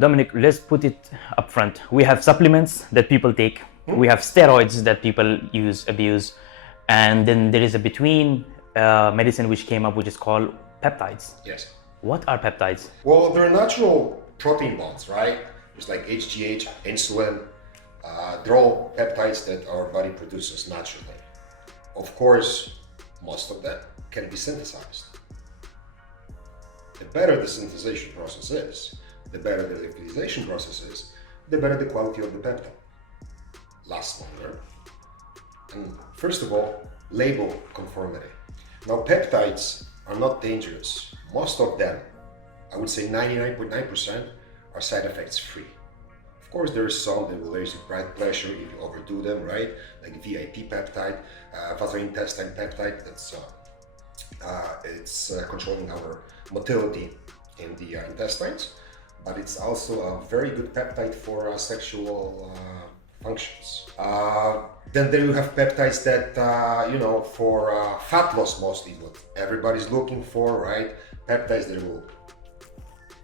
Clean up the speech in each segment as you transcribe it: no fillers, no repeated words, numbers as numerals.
Dominic, let's put it up front. We have supplements that people take. We have steroids that people abuse. And then there is a between medicine which came up, which is called peptides. Yes. What are peptides? Well, they're natural protein bonds, right? Just like HGH, insulin. They're all peptides that our body produces naturally. Of course, most of them can be synthesized. The better the synthesization process is, the better the liquidization process is, the better the quality of the peptide. Lasts longer. And first of all, label conformity. Now, peptides are not dangerous. Most of them, I would say 99.9%, are side effects free. Of course, there is some that will raise your blood pressure if you overdo them, right? Like VIP peptide, vasointestine peptide, it's controlling our motility in the intestines, but it's also a very good peptide for sexual functions. Then there you have peptides that, for fat loss mostly, what everybody's looking for, right? Peptides that will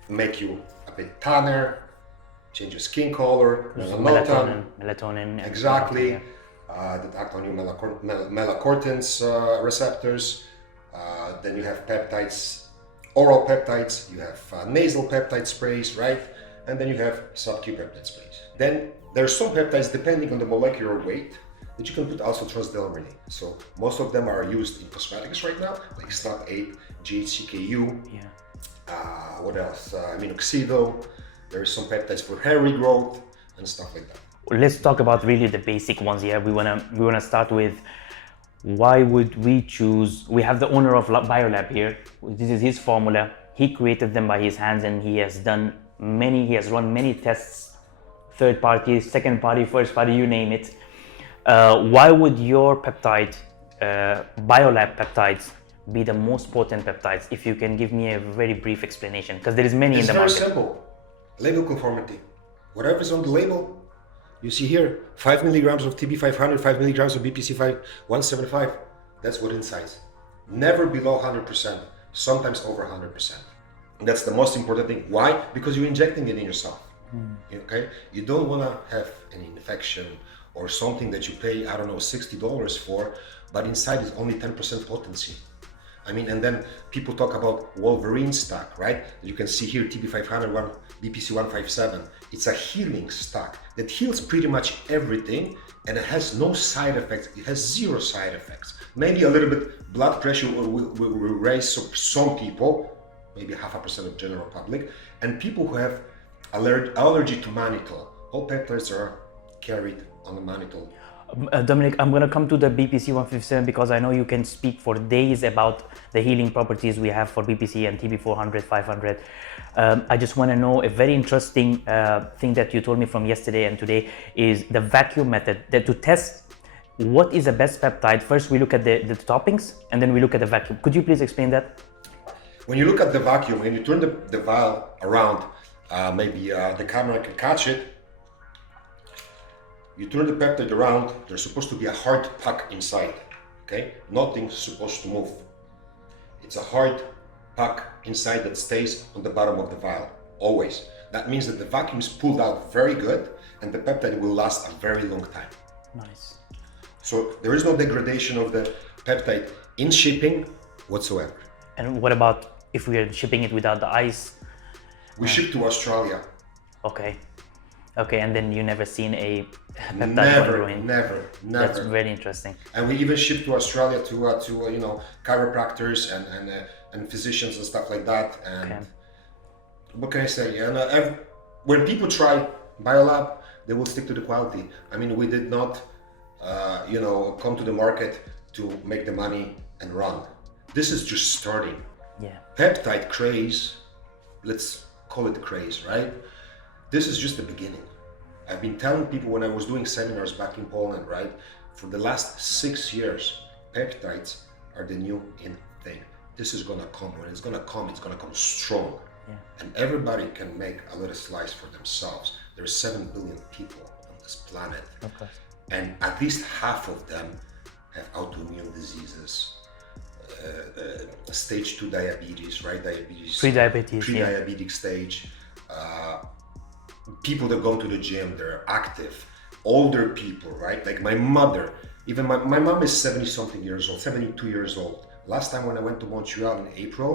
make you a bit tanner, change your skin color, melatonin. Exactly. That act on your melanocortins receptors. Then you have peptides, oral peptides, you have nasal peptide sprays, right? And then you have sub-Q peptide sprays. Then there's some peptides, depending on the molecular weight, that you can put also transdermally. So most of them are used in cosmetics right now, like SNAP8, GHCKU. Yeah. What else? Minoxidil. There is some peptides for hair regrowth and stuff like that. Let's talk about really the basic ones here. We wanna start with why would we choose? We have the owner of Biolab here. This is his formula. He created them by his hands, and he has run many tests, third party, second party, first party, you name it. Why would your peptide, Biolab peptides, be the most potent peptides? If you can give me a very brief explanation, because there is many in the market. It's very simple. Label conformity. Whatever is on the label, you see here, 5 milligrams of TB500, 5 milligrams of BPC175. That's what inside. Never below 100%, sometimes over 100%. And that's the most important thing. Why? Because you're injecting it in yourself. Okay? You don't want to have an infection or something that you pay, I don't know, $60 for, but inside is only 10% potency. And then people talk about Wolverine stack, right? You can see here TB500, BPC157. It's a healing stack that heals pretty much everything, and it has no side effects. It has zero side effects. Maybe a little bit blood pressure will raise some people, maybe 0.5% of general public, and people who have allergy to mannitol. All peptides are carried on the mannitol. Dominic, I'm going to come to the BPC 157 because I know you can speak for days about the healing properties we have for BPC and TB 400, 500. I just want to know a very interesting thing that you told me from yesterday and today is the vacuum method. That to test what is the best peptide, first we look at the toppings and then we look at the vacuum. Could you please explain that? When you look at the vacuum and you turn the vial around, maybe the camera can catch it. You turn the peptide around, there's supposed to be a hard pack inside, okay? Nothing's supposed to move. It's a hard pack inside that stays on the bottom of the vial, always. That means that the vacuum is pulled out very good and the peptide will last a very long time. Nice. So there is no degradation of the peptide in shipping whatsoever. And what about if we are shipping it without the ice? We ship to Australia. Okay, and then you never seen a peptide? Never. That's very interesting. And we even ship to Australia to chiropractors and physicians and stuff like that. And what can I say? And when people try Biolab, they will stick to the quality. We did not, come to the market to make the money and run. This is just starting. Yeah. Peptide craze, let's call it craze, right? This is just the beginning. I've been telling people when I was doing seminars back in Poland, right? For the last 6 years, peptides are the new in thing. This is gonna come. When it's gonna come strong. Yeah. And everybody can make a little slice for themselves. There's 7 billion people on this planet. Okay. And at least half of them have autoimmune diseases, stage 2 diabetes, right? Pre-diabetes, pre-diabetic stage. people that go to the gym, they're active, older people, right? Like my mother, even my mom is 70 something years old, 72 years old. Last time when I went to Montreal in April,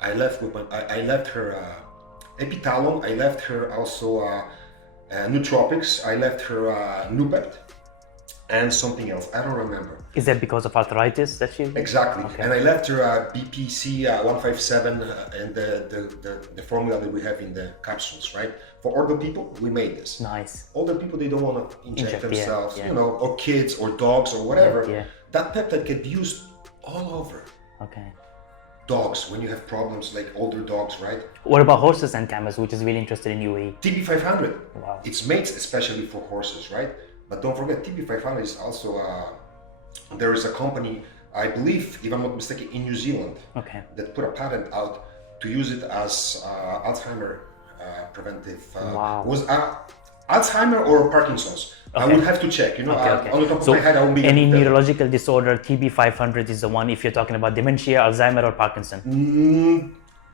I left with I left her Epitalon, I left her also nootropics, I left her Nupept, and something else, I don't remember. Is that because of arthritis that she? Exactly, Okay. and I left her BPC 157 and the formula that we have in the capsules, right? For older people, we made this. Nice. Older people, they don't want to inject Yeah, themselves, yeah. you know, or kids or dogs or whatever. Yeah. That peptide can be used all over. Okay. Dogs, when you have problems like older dogs, right? What about horses and camels, which is really interested in UAE? TB500. Wow. It's made especially for horses, right? But don't forget, TB500 is also, there is a company, I believe, if I'm not mistaken, in New Zealand, Okay. that put a patent out to use it as Alzheimer preventive. Wow. Was Alzheimer or Parkinson's? I Okay. would have to check, you know, Okay. on the top So of my head, I won't be any able to tell. neurological disorder, TB500 is the one if you're talking about dementia, Alzheimer, or Parkinson.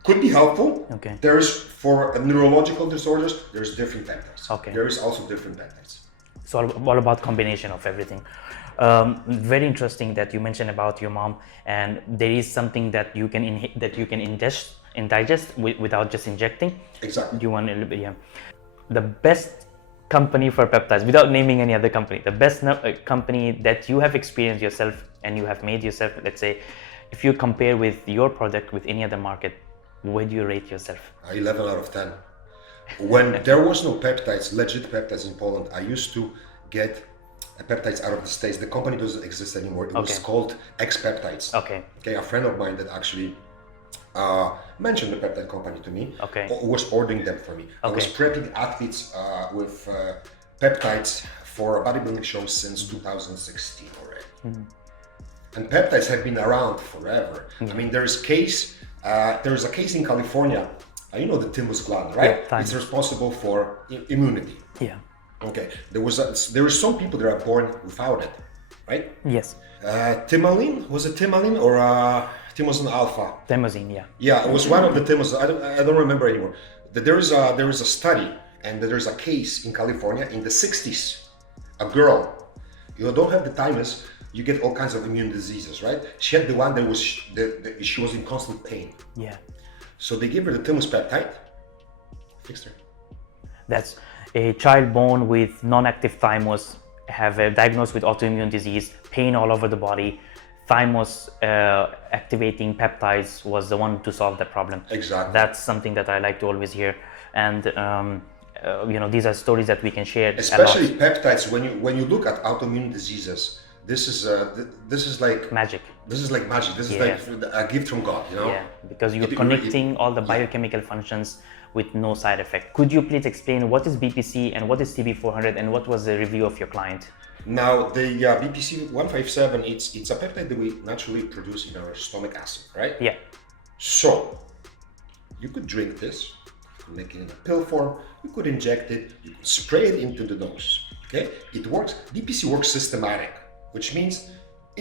Could be helpful. Okay. There's, for neurological disorders, there's different peptides. Okay. There is also different peptides. So all about combination of everything. Very interesting that you mentioned about your mom, and there is something that you can ingest and digest without just injecting. Exactly. You want a little bit, yeah. The best company for peptides, without naming any other company, the best company that you have experienced yourself and you have made yourself, let's say, if you compare with your product with any other market, where do you rate yourself? 11 out of 10. When there was no peptides, legit peptides in Poland, I used to get peptides out of the States. The company doesn't exist anymore. It was Okay. called X-Peptides. Okay. Okay, a friend of mine that actually mentioned the peptide company to me, Okay. was ordering them for me. I was Okay. prepping athletes with peptides for bodybuilding shows since 2016 already. And peptides have been around forever. I mean, there is a case in California. You know the thymus gland, right? Yeah, thymus. It's responsible for immunity. Yeah. Okay. There are some people that are born without it, right? Yes. Thymosin, was it Thymosin or Thymosin alpha? Demosine, yeah. Yeah, it was one of the Thymosin. I don't remember anymore. There is a study, and there's a case in California in the 60s. A girl, you don't have the thymus, you get all kinds of immune diseases, right? She had the one that was she was in constant pain. Yeah. So they gave her the thymus peptide, fixed her. That's a child born with non-active thymus, have a diagnosed with autoimmune disease, pain all over the body. Thymus activating peptides was the one to solve that problem. Exactly. That's something that I like to always hear, and these are stories that we can share. Especially a lot. peptides. When you look at autoimmune diseases, this is like Magic. This is like magic. This is Yeah. like a gift from God, you know? Yeah, because you're It- connecting all the biochemical functions with no side effect. Could you please explain what is BPC and what is TB400 and what was the review of your client? Now the BPC 157, it's a peptide that we naturally produce in our stomach acid, right? Yeah. So you could drink this, you could make it in a pill form, you could inject it, you could spray it into the nose. Okay? It works. BPC works systematic, which means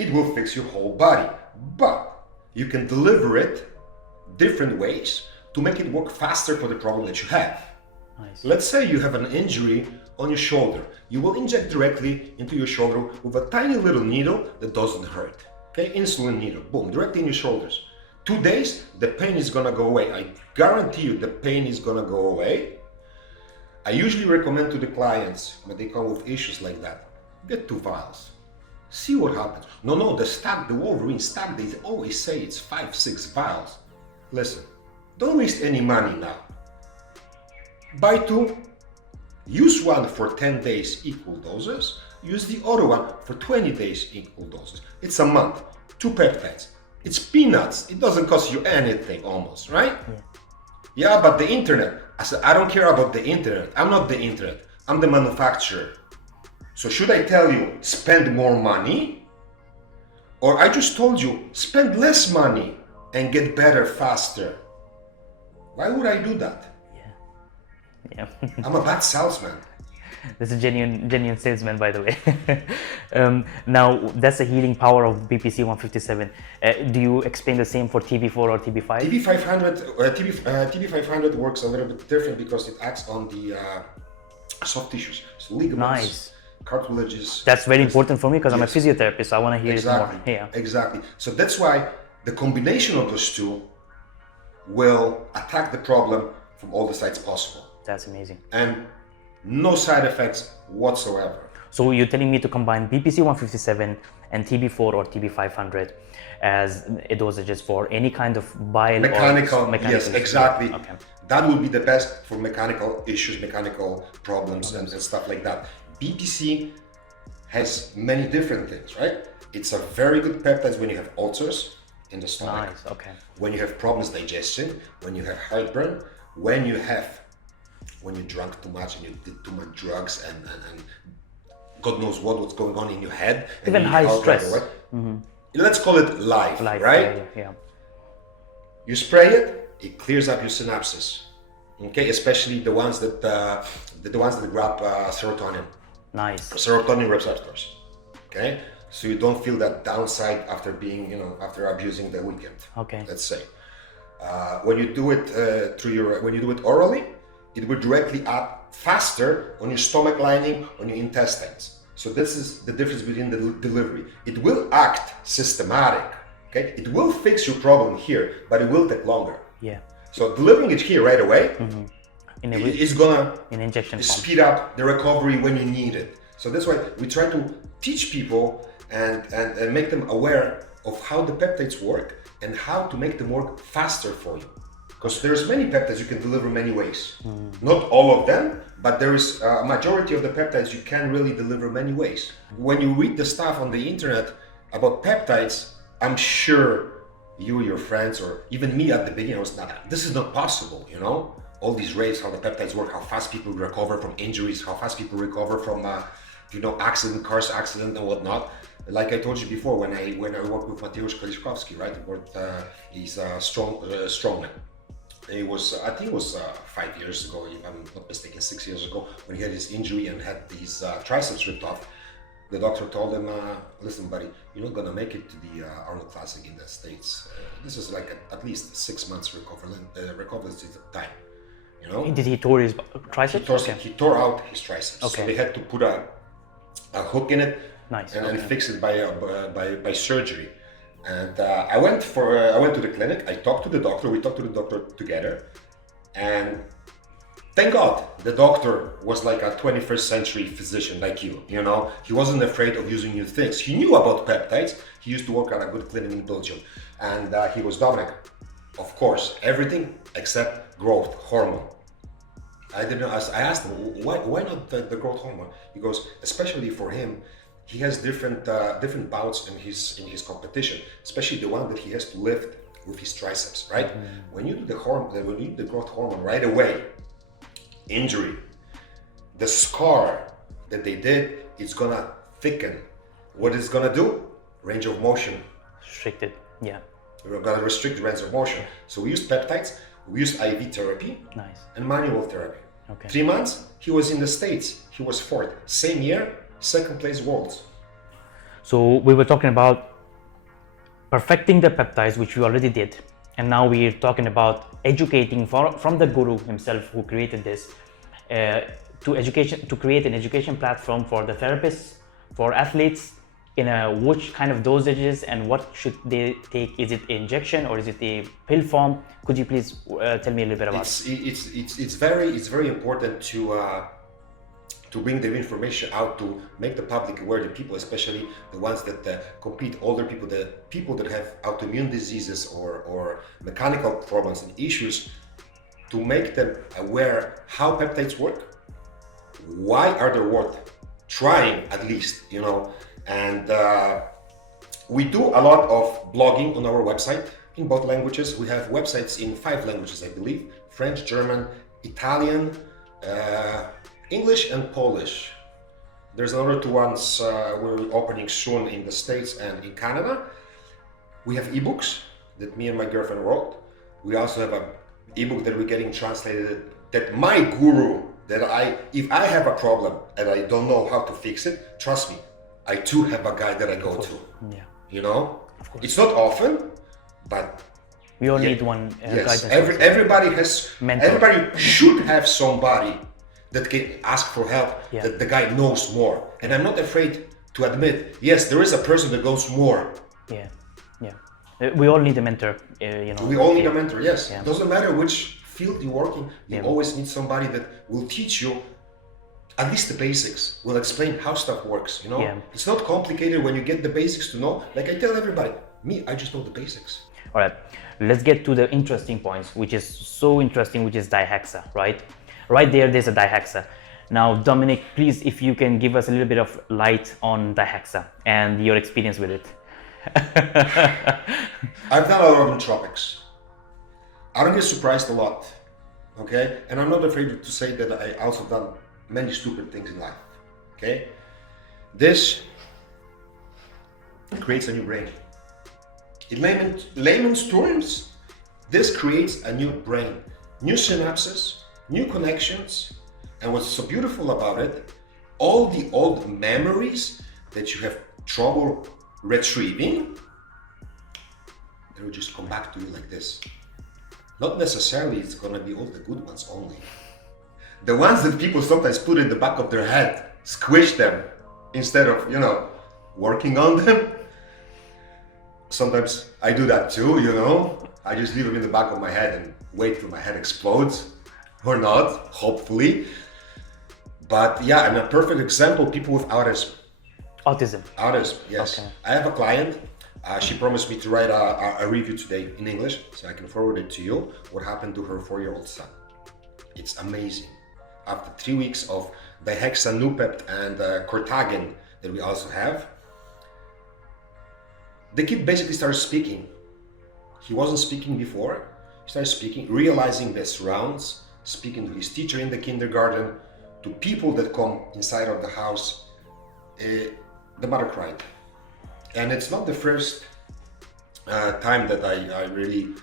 it will fix your whole body. But you can deliver it different ways to make it work faster for the problem that you have. Nice. Let's say you have an injury on your shoulder. You will inject directly into your shoulder with a tiny little needle that doesn't hurt. Okay, insulin needle, boom, directly in your shoulders. 2 days, the pain is gonna go away. I guarantee you the pain is gonna go away. I usually recommend to the clients when they come with issues like that, get 2 vials. See what happens. No, the Wolverine stack, they always say it's 5-6 vials. Listen, don't waste any money now. Buy 2, use one for 10 days equal doses, use the other one for 20 days equal doses. It's a month, 2 peptides. It's peanuts, it doesn't cost you anything almost, right? Yeah, but the internet, I said, I don't care about the internet. I'm not the internet, I'm the manufacturer. So should I tell you, spend more money? Or I just told you, spend less money and get better faster. Why would I do that? Yeah. I'm a bad salesman. That's a genuine salesman, by the way. Now, that's the healing power of BPC 157. Do you explain the same for TB4 or TB5? TB500 works a little bit different because it acts on the soft tissues, so ligaments, Nice. cartilages. That's very important for me because I'm a Yes. physiotherapist. I want to hear Exactly. it more. Yeah. Exactly. So that's why the combination of those two will attack the problem from all the sides possible, That's amazing. and no side effects whatsoever. So you're telling me to combine BPC 157 and TB4 or TB 500 as dosages for any kind of bile Mechanical, or mechanical yes, issue? exactly. Okay. That will be the best for mechanical issues, mechanical problems, and stuff like that. BPC has many different things, right? It's a very good peptide when you have ulcers in the stomach, Nice. Okay. when you have problems digestion, when you have heartburn, when you drank too much and you did too much drugs and God knows what's going on in your head. And Even you high out stress. right away. Let's call it life, Life, right? Yeah. You spray it, it clears up your synapses. Okay, especially the ones that grab serotonin receptors. Okay, so you don't feel that downside after being, after abusing the weekend. Okay. Let's say when you do it when you do it orally, it will directly act faster on your stomach lining, on your intestines. So this is the difference between the delivery. It will act systematic. Okay, it will fix your problem here, but it will take longer. Yeah. So delivering it here right away is gonna in injection form. speed up the recovery when you need it. So that's why we try to teach people and make them aware of how the peptides work and how to make them work faster for you. Because there's many peptides you can deliver many ways. Not all of them, but there is a majority of the peptides you can really deliver many ways. When you read the stuff on the internet about peptides, I'm sure you, your friends, or even me at the beginning, this is not possible, all these rates, how the peptides work, how fast people recover from injuries, how fast people recover from cars accident and whatnot. Like I told you before, when I worked with Mateusz Kaliszkowski, right? He's a strongman. It was, I think it was 5 years ago, if I'm not mistaken, 6 years ago, when he had his injury and had these triceps ripped off. The doctor told him, listen, buddy, you're not gonna make it to the Arnold Classic in the States. This is like at least 6 months recovery time. Did he tore his triceps? He tore out his triceps. Okay. So they had to put a hook in it. Nice. And fix it by surgery. And I went to the clinic. I talked to the doctor. We talked to the doctor together, and thank God the doctor was like a 21st century physician like you. He wasn't afraid of using new things. He knew about peptides. He used to work at a good clinic in Belgium, and he was Dominic. Of course, everything except growth hormone. I asked him why not the growth hormone. He goes, especially for him. He has different bouts in his competition, especially the one that he has to lift with his triceps, right? When you do the growth hormone right away, injury, the scar that they did, it's gonna thicken. What it's gonna do? Range of motion. Restricted. Yeah. We're gonna restrict the range of motion. So we used peptides, we used IV therapy, Nice. and manual therapy. Okay. 3 months, he was in the States. He was fourth. Same year, second place worlds. So we were talking about perfecting the peptides, which we already did, and now we're talking about educating from the guru himself who created this to create an education platform for the therapists, for athletes, in which kind of dosages and what should they take. Is it injection or is it a pill form? Could you please tell me a little bit about it? It's very important to bring the information out, to make the public aware, the people, especially the ones that compete, older people, the people that have autoimmune diseases or mechanical problems and issues, to make them aware how peptides work, why are they worth trying at least, and we do a lot of blogging on our website in both languages. We have websites in 5 languages, I believe: French, German, Italian, English and Polish. There's another 2 ones we're opening soon in the States and in Canada. We have ebooks that me and my girlfriend wrote. We also have an ebook that we're getting translated, that my guru, if I have a problem and I don't know how to fix it, trust me, I too have a guy that I go to. Yeah. Of course. It's not often, but we all need one yes, guidance. everybody should have somebody that can ask for help, Yeah. that the guy knows more. And I'm not afraid to admit, yes, there is a person that knows more. Yeah, yeah. We all need a mentor, you know. We all need yeah. a mentor, yes. Yeah. It doesn't matter which field you're working, you Yeah. always need somebody that will teach you at least the basics, will explain how stuff works, you know? Yeah. It's not complicated when you get the basics to know. Like I tell everybody, me, I just know the basics. All right, let's get to the interesting points, which is so interesting, which is dihexa, right? Right there's a dihexa. Now, Dominic, please, if you can give us a little bit of light on dihexa and your experience with it. I've done a lot of nootropics. I don't get surprised a lot, okay? And I'm not afraid to say that I also done many stupid things in life, okay? This creates a new brain. In layman's terms, this creates a new brain, new synapses, new connections, and what's so beautiful about it, all the old memories that you have trouble retrieving, they will just come back to you like this. Not necessarily it's gonna be all the good ones only. The ones that people sometimes put in the back of their head, squish them instead of, you know, working on them. Sometimes I do that too, you know. I just leave them in the back of my head and wait till my head explodes, or not, hopefully. But yeah, and a perfect example, people with autism. Autism. Autism, yes. Okay. I have a client. She promised me to write a review today in English, so I can forward it to you. What happened to her 4-year-old son? It's amazing. After 3 weeks of dihexa, nupept, and cortagen that we also have, the kid basically started speaking. He wasn't speaking before. He started speaking, realizing the surrounds, speaking to his teacher in the kindergarten, to people that come inside of the house. The mother cried. And it's not the first time that I really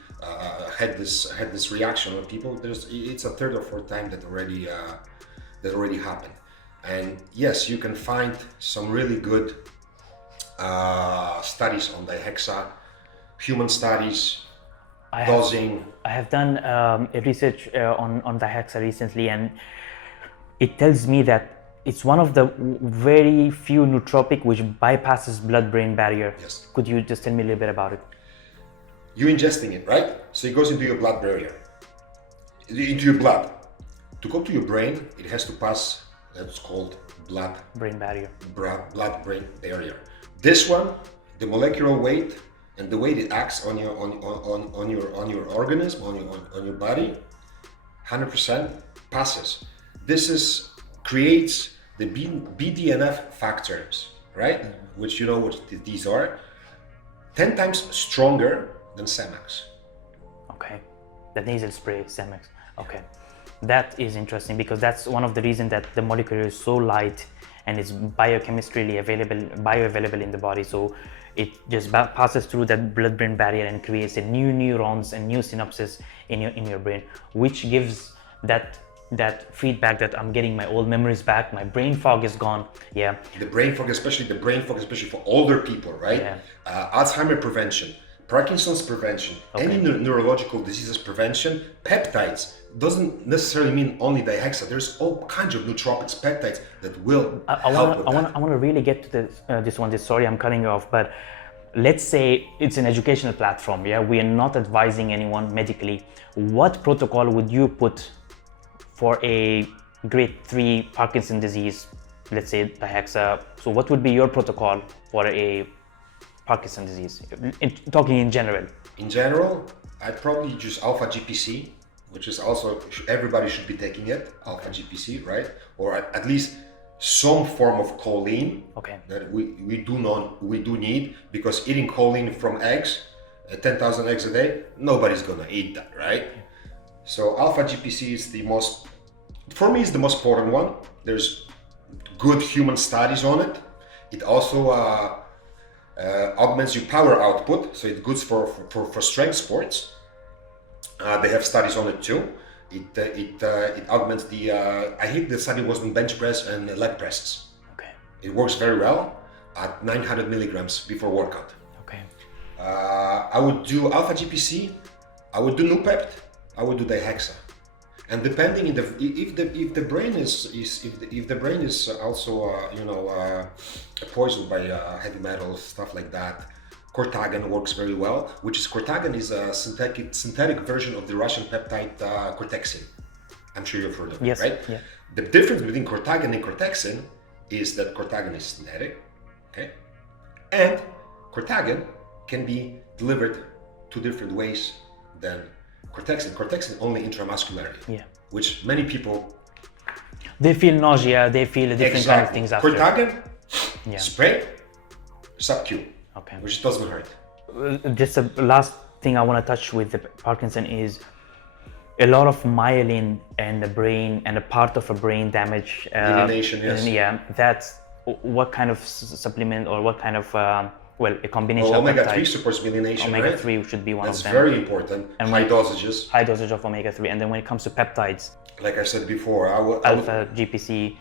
had this reaction of people. It's a third or fourth time that already happened. And yes, you can find some really good studies on dihexa, human studies, dosing. I have done a research on dihexa recently, and it tells me that it's one of the very few nootropic which bypasses blood-brain barrier. Yes. Could you just tell me a little bit about it? You're ingesting it, right? So it goes into your blood barrier, into your blood. To go to your brain, it has to pass, that's called Brain barrier. blood-brain barrier. This one, the molecular weight and the way it acts on your organism, on your body, 100% passes. This creates the BDNF factors, right? Which you know what these are. 10 times stronger than Semax. Okay, the nasal spray, Semex. Okay, that is interesting because that's one of the reasons that the molecule is so light and it's biochemistrily bioavailable in the body. So it just passes through that blood-brain barrier and creates a new neurons and new synapses in your brain, which gives that feedback that I'm getting my old memories back, my brain fog is gone. Yeah. The brain fog, especially for older people, right? Yeah. Alzheimer prevention, Parkinson's prevention, any neurological diseases prevention. Peptides doesn't necessarily mean only dihexa. There's all kinds of nootropics, peptides that will help with that. I want to really get to this one. Sorry, I'm cutting you off, but let's say it's an educational platform. Yeah, we are not advising anyone medically. What protocol would you put for a grade 3 Parkinson disease, let's say dihexa? So what would be your protocol for a Parkinson disease, talking in general? In general, I'd probably use alpha GPC, which is also, everybody should be taking it, alpha GPC, right? Or at least some form of choline. Okay. That we do need, because eating choline from eggs, 10,000 eggs a day, nobody's gonna eat that, right? So alpha GPC is for me, is the most important one. There's good human studies on it. It also augments your power output, so it's good for strength sports. They have studies on it too. It augments I think the study was on bench press and leg presses. Okay. It works very well at 900 milligrams before workout. Okay. I would do alpha GPC, I would do nupept, I would do dihexa. And depending in the if the brain is if the brain is also poisoned by heavy metals, stuff like that, cortagan works very well. Which is cortagan is a synthetic version of the Russian peptide cortexin. I'm sure you've heard of it, right? Yeah. The difference between cortagan and cortexin is that cortagan is synthetic, okay, and cortagan can be delivered 2 different ways than cortexin. Cortexin only intramuscularly, which many people they feel nausea, they feel different kind of things after. Cortagan, spray, sub-Q, which doesn't hurt. Just a last thing I want to touch with the Parkinson is a lot of myelin and the brain and a part of a brain damage. Myelination, yes. Yeah, that's what kind of supplement or what kind of a combination of omega-3 supports myelination, omega-3 right? should be one That's of them. That's very important. And high dosages. High dosage of omega-3. And then when it comes to peptides, like I said before, alpha GPC,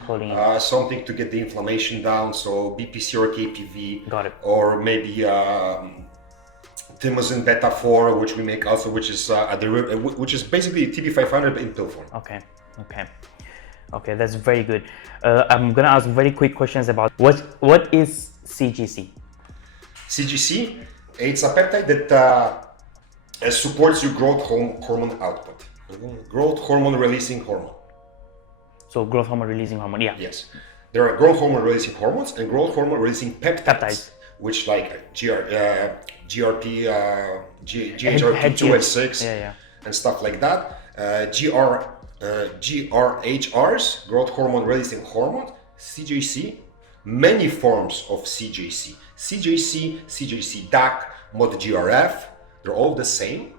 choline, something to get the inflammation down. So BPC or KPV. Got it. Or maybe thymosin beta 4, which we make also, which is basically TB500 but in pill form. Okay, that's very good. I'm gonna ask very quick questions about what is CGC? CGC, it's a peptide that supports your growth hormone output. Growth hormone releasing hormone. So growth hormone releasing hormone, yeah. Yes. There are growth hormone releasing hormones and growth hormone releasing peptides. Which like GRP, GHRP2 and 6 and stuff like that. GRHRs, growth hormone releasing hormone, CGC, many forms of CGC. CGC DAC, MOD-GRF, they're all the same.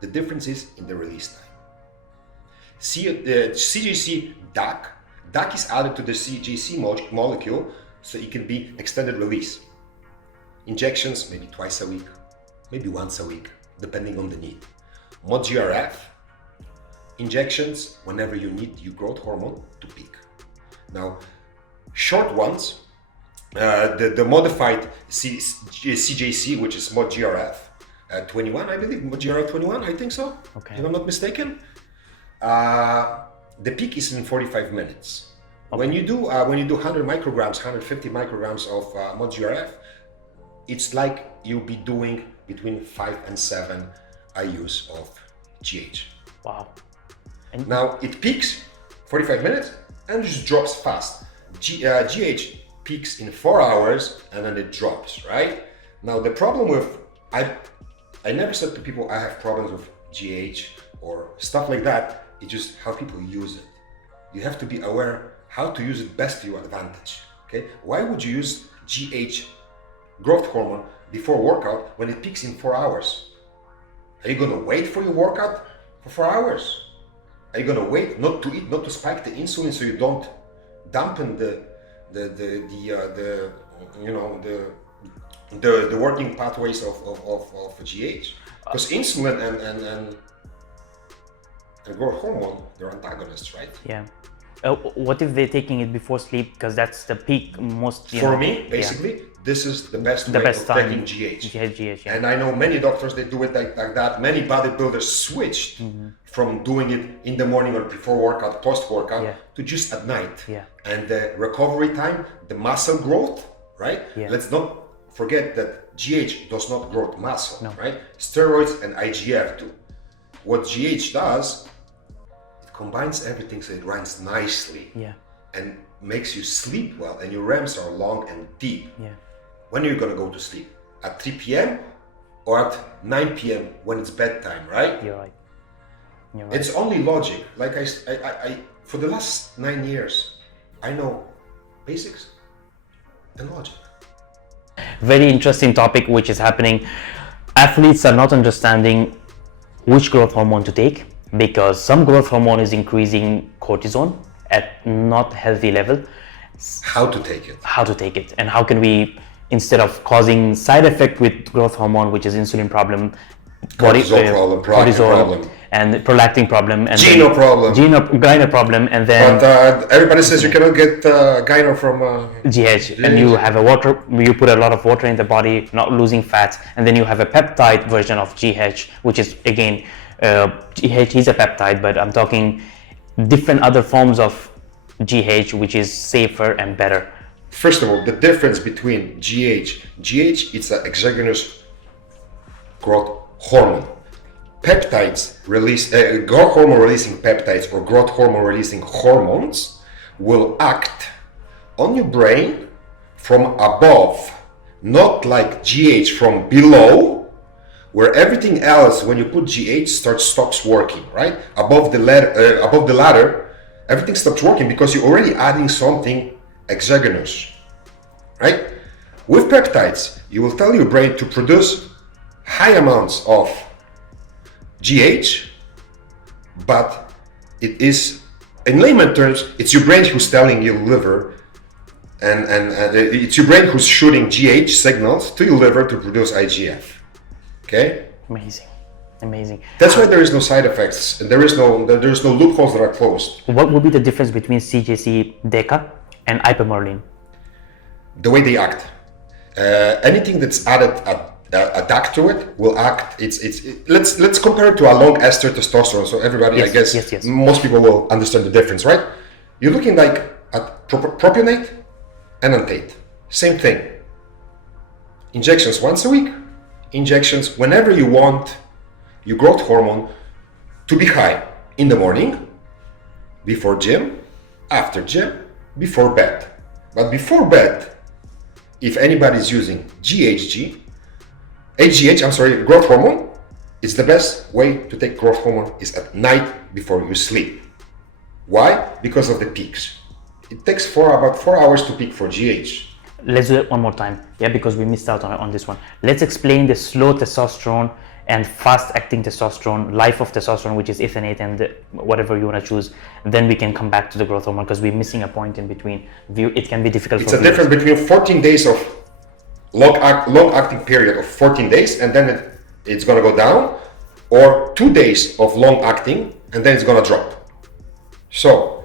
The difference is in the release time. CGC DAC is added to the CGC molecule so it can be extended release. Injections maybe twice a week, maybe once a week, depending on the need. MOD-GRF, injections whenever you need your growth hormone to peak. Now, short ones, the modified CJC, which is MOD-GRF 21, I believe, MOD-GRF 21, I think so, if I'm not mistaken. The peak is in 45 minutes. When you do 100 micrograms, 150 micrograms of MOD-GRF, it's like you'll be doing between 5 and 7 IUs of GH. Wow. Now it peaks 45 minutes and just drops fast. GH peaks in 4 hours and then it drops, right? Now the problem with, I never said to people I have problems with GH or stuff like that. It's just how people use it. You have to be aware how to use it best to your advantage, okay? Why would you use GH growth hormone before workout when it peaks in 4 hours? Are you gonna wait for your workout for 4 hours? Are you gonna wait not to eat, not to spike the insulin so you don't dampen the working pathways of GH? Because insulin and growth hormone, they're antagonists, right? Yeah. What if they're taking it before sleep? Because that's the peak most. For me, basically, this is the best way of taking GH. Yeah. And I know many doctors, they do it like that. Many bodybuilders switched from doing it in the morning or before workout, post workout, to just at night. Yeah. And the recovery time, the muscle growth, right? Yeah. Let's not forget that GH does not grow muscle, right? Steroids and IGF do. What GH does, it combines everything so it runs nicely. Yeah. And makes you sleep well, and your REMs are long and deep. Yeah. When are you gonna go to sleep? At 3 p.m. or at 9 p.m. when it's bedtime, right? You're right. It's only logic. Like I for the last 9 years, I know basics and logic. Very interesting topic which is happening. Athletes are not understanding which growth hormone to take because some growth hormone is increasing cortisol at not healthy level. How to take it? And how can we, instead of causing side effect with growth hormone, which is insulin problem, cortisol problem, and prolactin problem, and gyno problem, and then. But everybody says you cannot get gyno from GH, and you have you put a lot of water in the body, not losing fat, and then you have a peptide version of GH, which is again GH is a peptide, but I'm talking different other forms of GH, which is safer and better. First of all, the difference between GH, it's an exogenous growth hormone. Peptides release, growth hormone releasing peptides or growth hormone releasing hormones will act on your brain from above, not like GH from below, where everything else, when you put GH, stops working, right? Above the ladder, everything stops working because you're already adding something exogenous, right? With peptides, you will tell your brain to produce high amounts of GH, but it is, in layman terms, it's your brain who's telling your liver, and it's your brain who's shooting GH signals to your liver to produce IGF. Okay? Amazing. That's why there is no side effects, and there is no loopholes that are closed. What would be the difference between CJC DECA and ipamorelin? The way they act. Anything that's added a DAC to it will act. Let's compare it to a long ester testosterone. So everybody, Yes, I guess, yes. most people will understand the difference, right? You're looking like at propionate and enantate. Same thing. Injections once a week. Injections whenever you want your growth hormone to be high in the morning, before gym, after gym, before bed. But before bed, if anybody's using growth hormone, it's the best way to take growth hormone is at night before you sleep. Why? Because of the peaks. It takes about 4 hours to peak for GH. Let's do it one more time, because we missed out on this one. Let's explain the slow testosterone and fast-acting testosterone, life of testosterone, which is ethanate and whatever you want to choose. Then we can come back to the growth hormone because we're missing a point in between. It can be difficult. It's a difference between 14 days of long-acting period of 14 days, and then it's going to go down, or 2 days of long-acting, and then it's going to drop. So,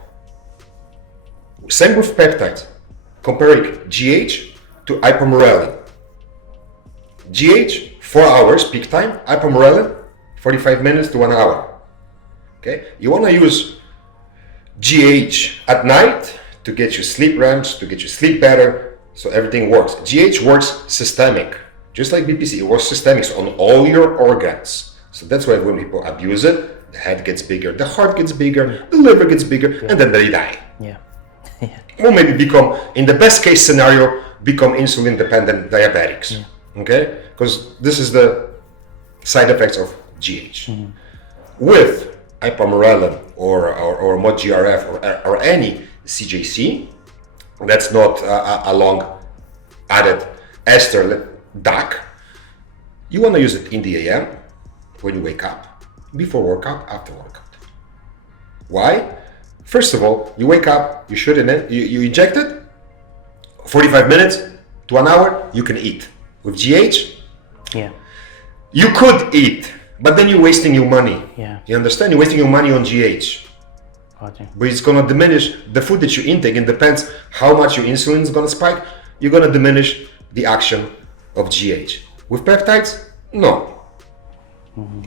same with peptides. Comparing GH to ipamorelin. GH, 4 hours peak time. Ipamorelin, 45 minutes to 1 hour. Okay, you want to use GH at night to get you sleep REMs, to get you sleep better, so everything works. GH works systemic, just like BPC. It works systemic, so on all your organs. So that's why when people abuse it, the head gets bigger, the heart gets bigger, the liver gets bigger, and then they die. Or maybe become, in the best case scenario, become insulin dependent diabetics. Okay, because this is the side effects of GH. With ipamorelin or MOD-GRF or any CJC, that's not a long added ester DAC, you want to use it in the AM when you wake up, before workout, after workout. Why? First of all, you wake up, you shoot in it, you inject it, 45 minutes to 1 hour, you can eat. With GH, you could eat, but then you're wasting your money. You understand? You're wasting your money on GH. But it's going to diminish the food that you intake. It depends how much your insulin is going to spike. You're going to diminish the action of GH. With peptides, no.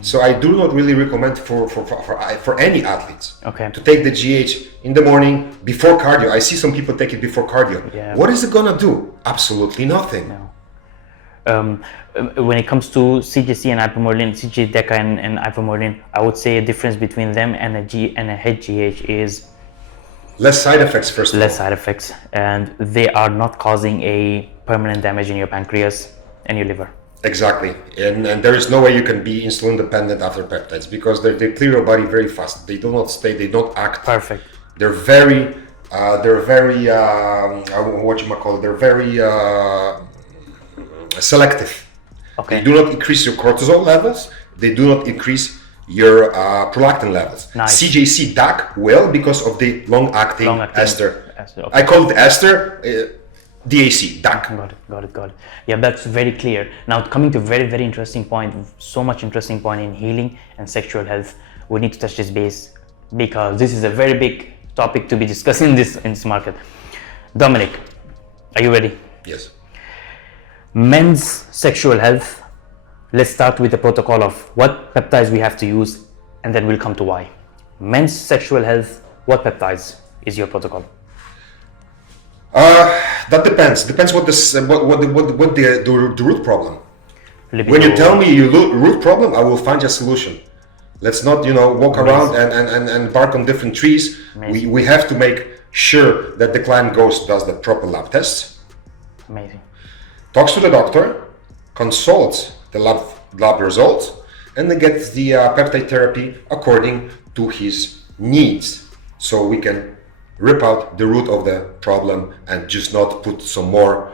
So I do not really recommend for any athletes to take the GH in the morning before cardio. I see some people take it before cardio. What is it gonna do? Absolutely nothing. When it comes to CJC and ipamorelin, CJ DECA and ipamorelin, I would say a difference between them and a head GH is less side effects. Less side effects, and they are not causing a permanent damage in your pancreas and your liver. Exactly, and there is no way you can be insulin dependent after peptides because they clear your body very fast. They do not stay. They don't act. Perfect. They're very selective. They do not increase your cortisol levels. They do not increase your prolactin levels. CJC DAC will because of the long-acting ester. I call it ester. DAC, DAC. Got it. Yeah, that's very clear. Now coming to very, very interesting point, so much interesting point in healing and sexual health. We need to touch this base because this is a very big topic to be discussed in this market. Dominic, are you ready? Yes. Men's sexual health. Let's start with the protocol of what peptides we have to use and then we'll come to why. Men's sexual health, what peptides is your protocol? That depends. Depends what the root problem. Libido. When you tell me your root problem, I will find a solution. Let's not, walk around and bark on different trees. We have to make sure that the client does the proper lab tests. Amazing. Talks to the doctor, consults the lab results, and then gets the peptide therapy according to his needs. So we can rip out the root of the problem and just not put some more,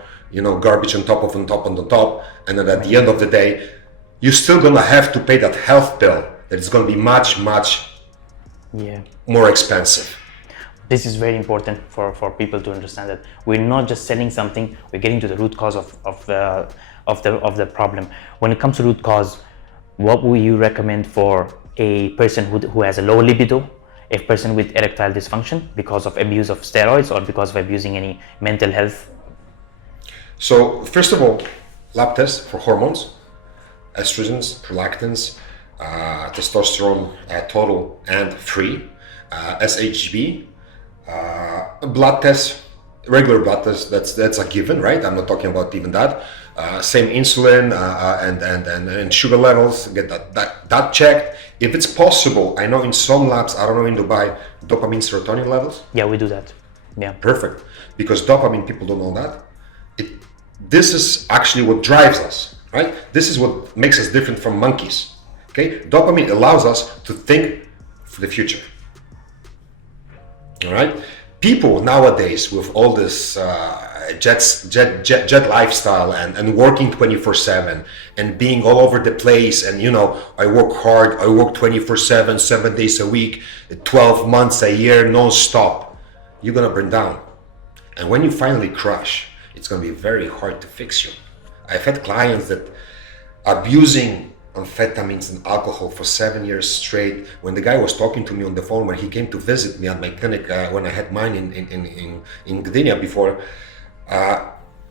garbage on top, and then at the end of the day, you're still gonna have to pay that health bill. That it's gonna be much more expensive. This is very important for people to understand that we're not just selling something, we're getting to the root cause of the problem. When it comes to root cause, what would you recommend for a person who has a low libido, a person with erectile dysfunction because of abuse of steroids or because of abusing any mental health? So first of all, lab tests for hormones, estrogens, prolactins, testosterone total and free, SHB, blood tests, regular blood tests, that's a given, right? I'm not talking about even that. Same insulin and sugar levels, get that checked. If it's possible, I know in some labs, I don't know in Dubai, dopamine, serotonin levels. Yeah, we do that. Yeah. Perfect. Because dopamine, people don't know that. This is actually what drives us, right? This is what makes us different from monkeys. Okay? Dopamine allows us to think for the future. All right? People nowadays with all this jet lifestyle and working 24/7 and being all over the place, and I work hard, I work 24/7, 7 days a week, 12 months a year, non-stop, you're gonna burn down. And when you finally crash, it's gonna be very hard to fix you. I've had clients that abusing amphetamines and alcohol for 7 years straight. When the guy was talking to me on the phone, when he came to visit me at my clinic, when I had mine in Gdynia before,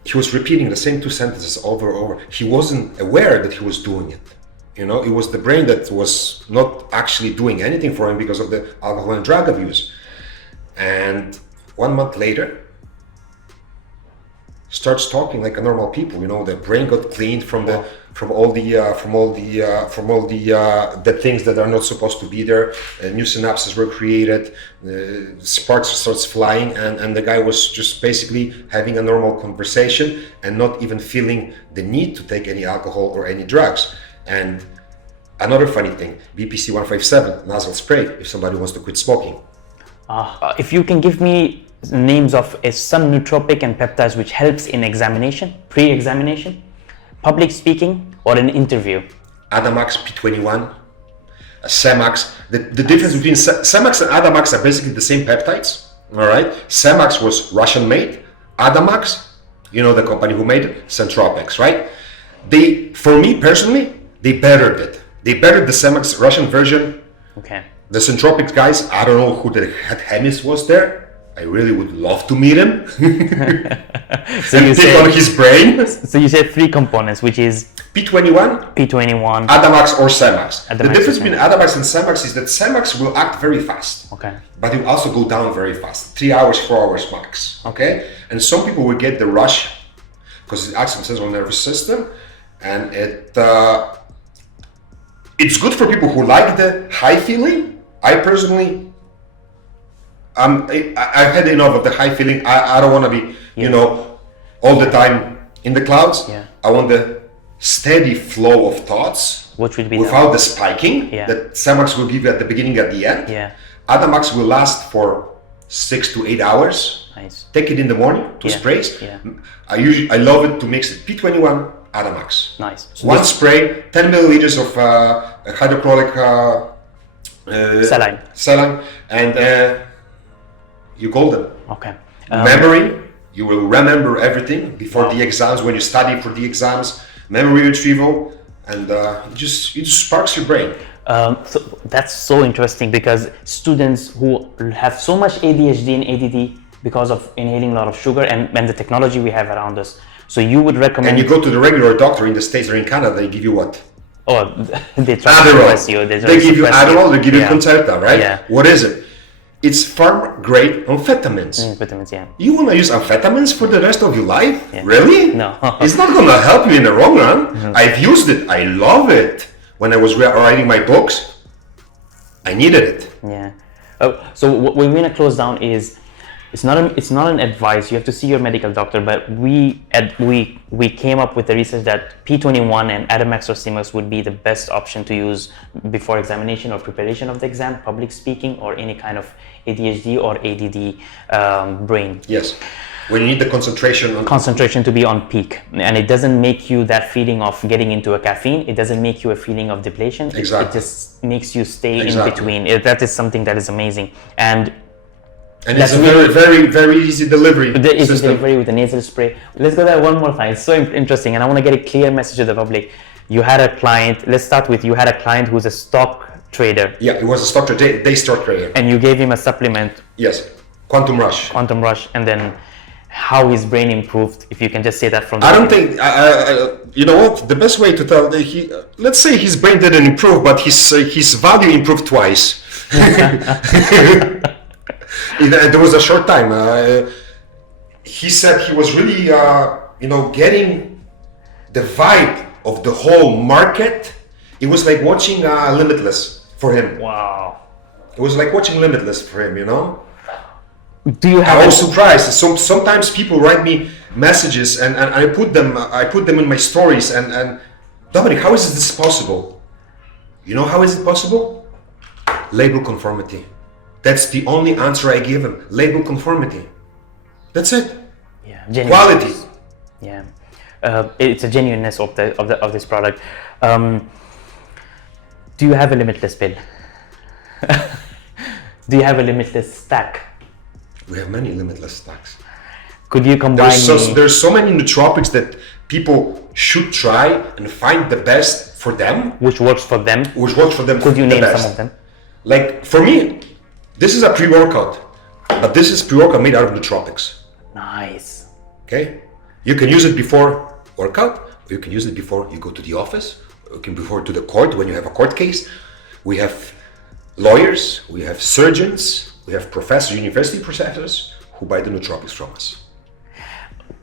he was repeating the same two sentences over and over. He wasn't aware that he was doing it. It was the brain that was not actually doing anything for him because of the alcohol and drug abuse. And 1 month later, starts talking like a normal people. The brain got cleaned from all the things that are not supposed to be there. New synapses were created. Sparks starts flying, and the guy was just basically having a normal conversation and not even feeling the need to take any alcohol or any drugs. And another funny thing, BPC 157 nasal spray if somebody wants to quit smoking. If you can give me names of some nootropic and peptides which helps in examination, pre-examination, public speaking, or an interview. Adamax P21, Semax. The difference between Semax and Adamax are basically the same peptides. All right. Semax was Russian made. Adamax, the company who made it, Centropex, right? For me personally, they bettered it. They bettered the Semax Russian version. Okay. The Centropex guys, I don't know who the head chemist was there. I really would love to meet him. So you take on his brain. So you said 3 components, which is P21, Adamax or Semax. The difference between Adamax and Semax is that Semax will act very fast. Okay. But it will also go down very fast. 3 hours, 4 hours max. Okay? And some people will get the rush because it acts on the central nervous system, and it's good for people who like the high feeling. I personally, I've had enough of the high feeling. I don't want to be, all the time in the clouds. Yeah. I want the steady flow of thoughts, which would be without the spiking Yeah. that Semax will give you at the beginning, at the end. Yeah. Adamax will last for 6 to 8 hours. Nice. Take it in the morning, 2 sprays. Yeah. I love it to mix it. P21, Adamax. Nice. So One spray, 10 milliliters of hydrochloric saline, and you golden. Okay. Memory, you will remember everything before the exams, when you study for the exams, memory retrieval, and it just sparks your brain. So that's so interesting, because students who have so much ADHD and ADD because of inhaling a lot of sugar and the technology we have around us. So you would recommend... And you go to the regular doctor in the States or in Canada, they give you what? Oh, they try to Adderall. suppress you. They give you Adderall, they give you Yeah. Concerta, right? Yeah. What is it? It's farm-grade amphetamines. Vitamins, yeah. You want to use amphetamines for the rest of your life? Yeah. Really? No. It's not going to help you in the long run. I've used it. I love it. When I was writing my books, I needed it. Yeah. So what we're gonna close down is it's not an advice. You have to see your medical doctor. But we came up with the research that P21 and Atomax or Simax would be the best option to use before examination or preparation of the exam, public speaking, or any kind of ADHD or ADD brain. Yes. When you need the Concentration to be on peak, and it doesn't make you that feeling of getting into a caffeine. It doesn't make you a feeling of depletion. Exactly. It just makes you stay Exactly. in between. That is something that is amazing. And it's a very, very, very easy delivery the easy system. delivery with a nasal spray. Let's go there one more time. It's so interesting, and I want to get a clear message to the public. You had a client. Let's start with you had a client who's a stock trader, Yeah, it was a stock trade, day stock trader. and you gave him a supplement, Yes, Quantum Rush. Quantum Rush, and then how his brain improved. If you can just say that from the I don't think, you know what, the best way to tell, let's say his brain didn't improve, but his value improved twice. There was a short time. He said he was really, getting the vibe of the whole market. It was like watching Limitless for him. Wow. It was like watching Limitless for him, you know? Do you have I was surprised. Sometimes people write me messages and I put them in my stories and Dominic, how is this possible? You know how is it possible? Label conformity. That's the only answer I give him. Label conformity. That's it. yeah, Quality. Yeah, it's a genuineness of this product. Do you have a limitless pill? Do you have a limitless stack? We have many limitless stacks. Could you combine? There's so many nootropics that people should try and find the best for them, which works for them? which works for them. Could you the name best. some of them? Like for me, this is a pre-workout, but this is pre-workout made out of nootropics. Nice. Okay, you can use it before workout, or you can use it before you go to the office, or you can before to the court when you have a court case. We have lawyers, we have surgeons, we have professors, university professors who buy the nootropics from us.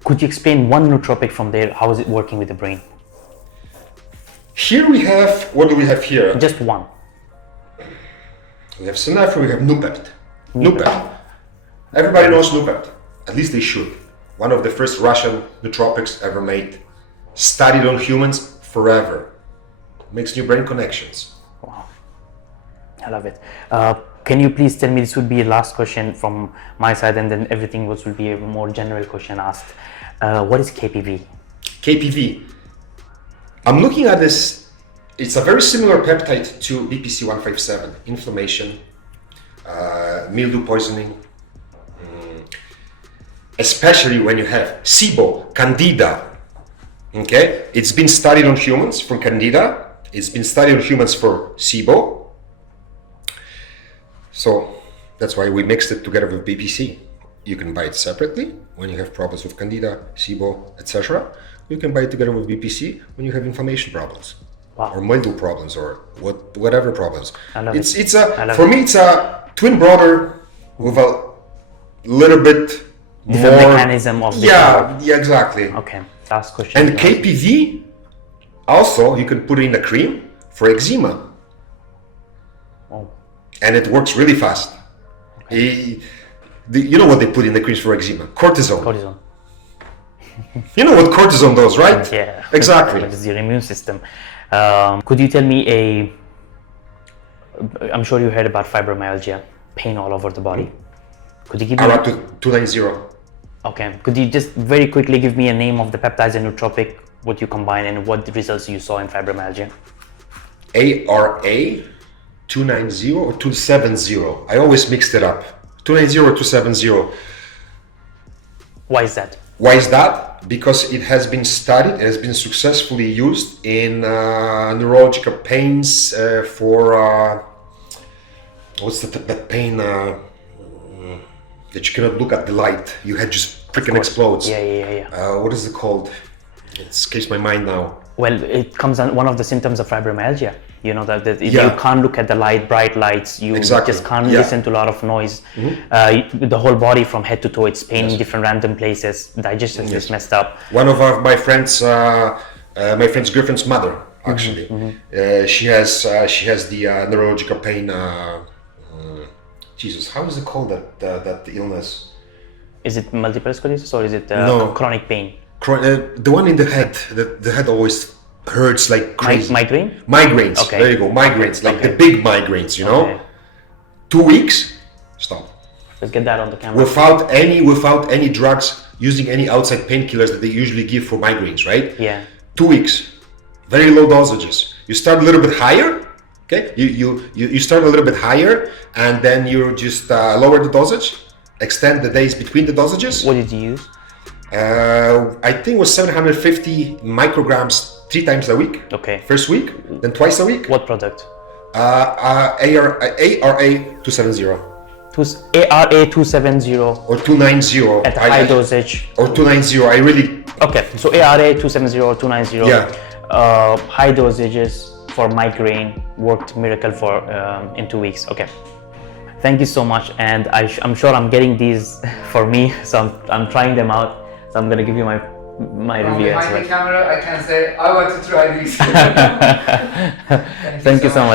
Could you explain one nootropic from there? How is it working with the brain? Here we have, what do we have here? Just one. We have Synaphr, we have Nupept. Nupept. Everybody knows Nupept. At least they should. One of the first Russian nootropics ever made. Studied on humans forever. Makes new brain connections. Wow. I love it. Can you please tell me, this would be a last question from my side, and then everything else will be a more general question asked. What is KPV? KPV. I'm looking at this. It's a very similar peptide to BPC-157. Inflammation, mildew poisoning, especially when you have SIBO, Candida. Okay, it's been studied on humans for Candida. It's been studied on humans for SIBO. So that's why we mixed it together with BPC. You can buy it separately when you have problems with Candida, SIBO, etc. You can buy it together with BPC when you have inflammation problems. Wow. Or mildew problems, or whatever problems. I love it. It's a twin brother with a little bit Different more mechanism of the yeah, exactly. Okay. Last question. And KPV also you can put it in a cream for eczema. Oh. And it works really fast. Okay. You know what they put in the creams for eczema? Cortisone. Cortisone. You know what cortisone does, right? Yeah. Exactly. It's your immune system. Could you tell me I'm sure you heard about fibromyalgia, pain all over the body. Could you give me... Around 290. Okay. Could you just very quickly give me a name of the peptides and nootropic, what you combine, and what results you saw in fibromyalgia? ARA 290 or 270. I always mixed it up. 290 or 270. Why is that? Why is that? Because it has been studied, it has been successfully used in neurological pains for what's that pain that you cannot look at the light. Your head just freaking explodes. Yeah. What is it called? It escapes my mind now. Well, it comes on one of the symptoms of fibromyalgia. You know that you Yeah. can't look at the light, bright lights. You Exactly. just can't Yeah. listen to a lot of noise. The whole body from head to toe, it's pain in different random places. Digestion is messed up. One of my friends' girlfriend's mother, actually, she has the neurological pain. Jesus, how is it called, that illness? Is it multiple sclerosis or is it No. chronic pain? The one in the head. The head always hurts like crazy. Migraine? Migraines. Okay. There you go. Migraines, like Okay. the big migraines. You know, Okay. 2 weeks. Stop. Let's get that on the camera. Without any drugs, using any outside painkillers that they usually give for migraines, right? Yeah. 2 weeks, very low dosages. You start a little bit higher, okay? You start a little bit higher, and then you just lower the dosage, extend the days between the dosages. What did you use? I think it was 750 micrograms 3 times a week. Okay. First week, then twice a week. What product? ARA 270 ARA 270 or 290 at high dosage. or 290. I really Okay, so ARA 270 or 290. Yeah. High dosages for migraine worked miracle for in 2 weeks. Okay. Thank you so much, and I'm sure I'm getting these for me, so I'm trying them out. So I'm gonna give you my From review as behind well. the camera, I can say I want to try this. Thank you so much.